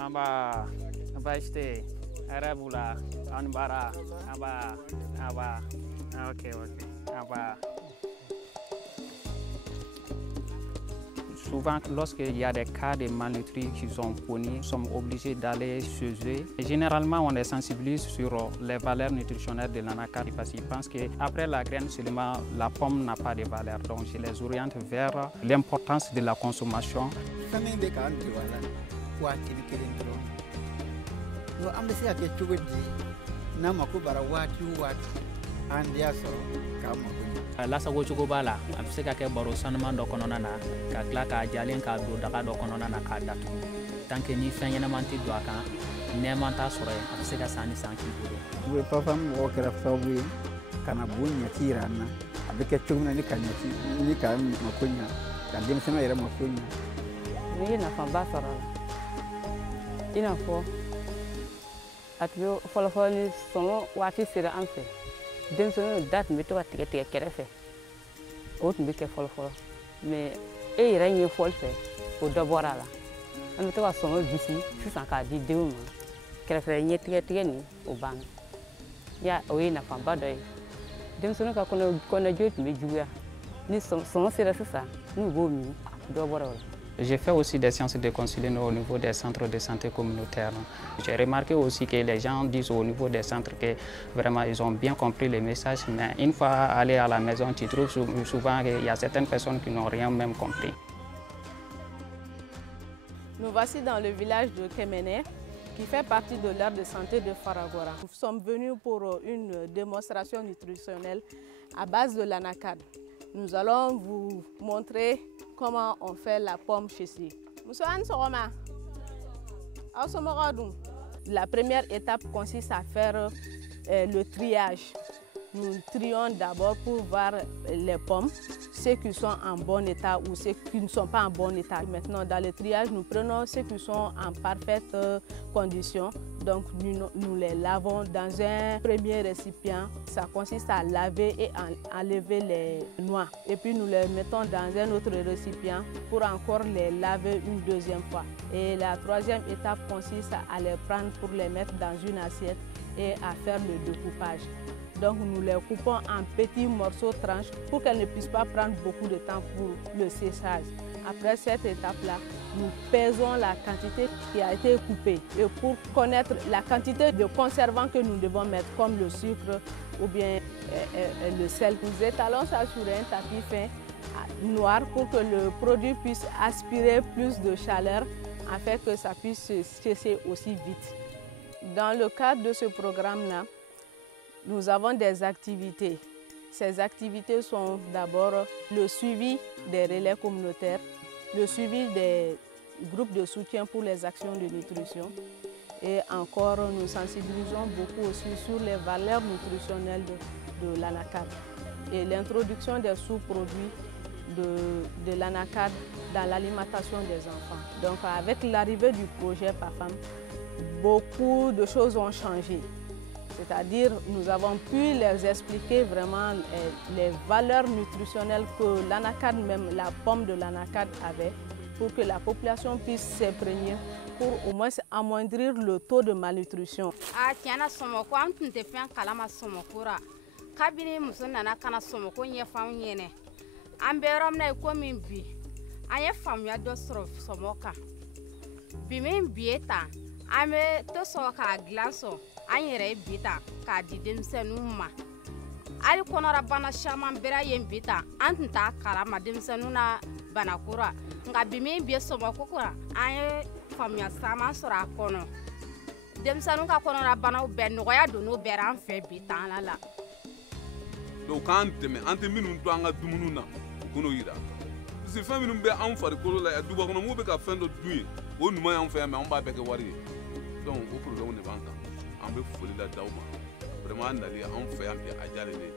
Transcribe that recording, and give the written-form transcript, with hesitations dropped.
Amba este Arabula Anbara Aba ok Aba. Souvent, lorsqu'il y a des cas de malnutrie qui sont connus, nous sommes obligés d'aller chez eux. Et généralement, on les sensibilise sur les valeurs nutritionnelles de l'anacarde parce qu'ils pensent qu'après la graine seulement, la pomme n'a pas de valeur. Donc, je les oriente vers l'importance de la consommation. Lasago cogo b'a la a bɛ se ka kɛ baro sanuman dɔ kɔnɔna na ka tila k'a jalen k'a don daga dɔ kɔnɔna na k'a datugu tant que ni fɛn ɲɛnaman tɛ don a kan nɛɛman t'a sɔrɔ yen a bɛ se ka san ni san k'i bolo. U bɛ papa mɔgɔ kɛra sababu ye ka na bon ɲɛti yira an na a bɛ kɛ cogo min na ni ka ɲɛti ni ka mako ɲa ka denmisɛnninw yɛrɛ mako ɲa. Ni ye nafaba sɔrɔ a la i n'a fɔ a tun bɛ fɔlɔfɔlɔ ni sɔngɔ waati sera an fɛ. Denmisɛnninw da tun bɛ to ka tigɛ kɛrɛfɛ o tun bɛ kɛ fɔlɔ mais e yɛrɛ ɲɛfɔli fɛ o dɔ bɔra a la an bɛ to ka sɔngɔ bisi sisan k'a di denw ma kɛrɛfɛ ɲɛtigɛ nin o banna o ye nafaba dɔ ye denmisɛnninw ka kɔnɔjo tun bɛ juguya ni sɔngɔ sera sisan n'u b'o min dɔ bɔra o la. J'ai fait aussi des séances de counseling au niveau des centres de santé communautaires. J'ai remarqué aussi que les gens disent au niveau des centres que vraiment ils ont bien compris les messages, mais une fois allé à la maison, tu trouves souvent qu'il y a certaines personnes qui n'ont rien même compris. Nous voici dans le village de Kemene, qui fait partie de l'aire de santé de Faragora. Nous sommes venus pour une démonstration nutritionnelle à base de l'anacarde. Nous allons vous montrer comment on fait la pomme chécie. La première étape consiste à faire le triage. Nous trions d'abord pour voir les pommes, ceux qui sont en bon état ou ceux qui ne sont pas en bon état. Maintenant, dans le triage, nous prenons ceux qui sont en parfaite condition. Donc, nous les lavons dans un premier récipient. Ça consiste à laver et à enlever les noix. Et puis, nous les mettons dans un autre récipient pour encore les laver une deuxième fois. Et la troisième étape consiste à les prendre pour les mettre dans une assiette et à faire le découpage. Donc nous les coupons en petits morceaux tranches pour qu'elles ne puissent pas prendre beaucoup de temps pour le séchage. Après cette étape-là, nous pesons la quantité qui a été coupée. Et pour connaître la quantité de conservants que nous devons mettre, comme le sucre ou bien le sel, nous étalons ça sur un tapis fin noir pour que le produit puisse aspirer plus de chaleur afin que ça puisse se sécher aussi vite. Dans le cadre de ce programme-là, nous avons des activités. Ces activités sont d'abord le suivi des relais communautaires, le suivi des groupes de soutien pour les actions de nutrition et encore nous sensibilisons beaucoup aussi sur les valeurs nutritionnelles de l'anacarde et l'introduction des sous-produits de l'anacarde dans l'alimentation des enfants. Donc avec l'arrivée du projet PAFAM, beaucoup de choses ont changé. C'est-à-dire, nous avons pu leur expliquer vraiment les valeurs nutritionnelles que l'anacarde, même la pomme de l'anacarde avait, pour que la population puisse s'imprégner, pour au moins amoindrir le taux de malnutrition. An yɛrɛ bi ta k'a di denmisɛnninw ma hali kɔnɔra bana caman bɛra yen bi ta an tun t'a kalama denmisɛnninw na banakora nka bi min bɛ sɔmɔko kora an ye faamuya caman sɔrɔ a kɔnɔ denmisɛnninw ka kɔnɔra banaw bɛɛ nɔgɔya donn'o bɛɛ an fɛ bi tan la. Donc k'an dɛmɛ an tɛ minnu to an ka dumuniw na u k'o yira parce que fɛn minnu bɛ anw farikolo la dugubakɔnɔmɔgɔw bɛ ka fɛn dɔ dun ye o ɲuman y'anw fɛ yan mɛ anw b'a bɛɛ kɛ wari ye donc o problème de b'an kan. An bɛ foli la d'aw ma vraiment nali an fɛ yan bi a diyalen de ye.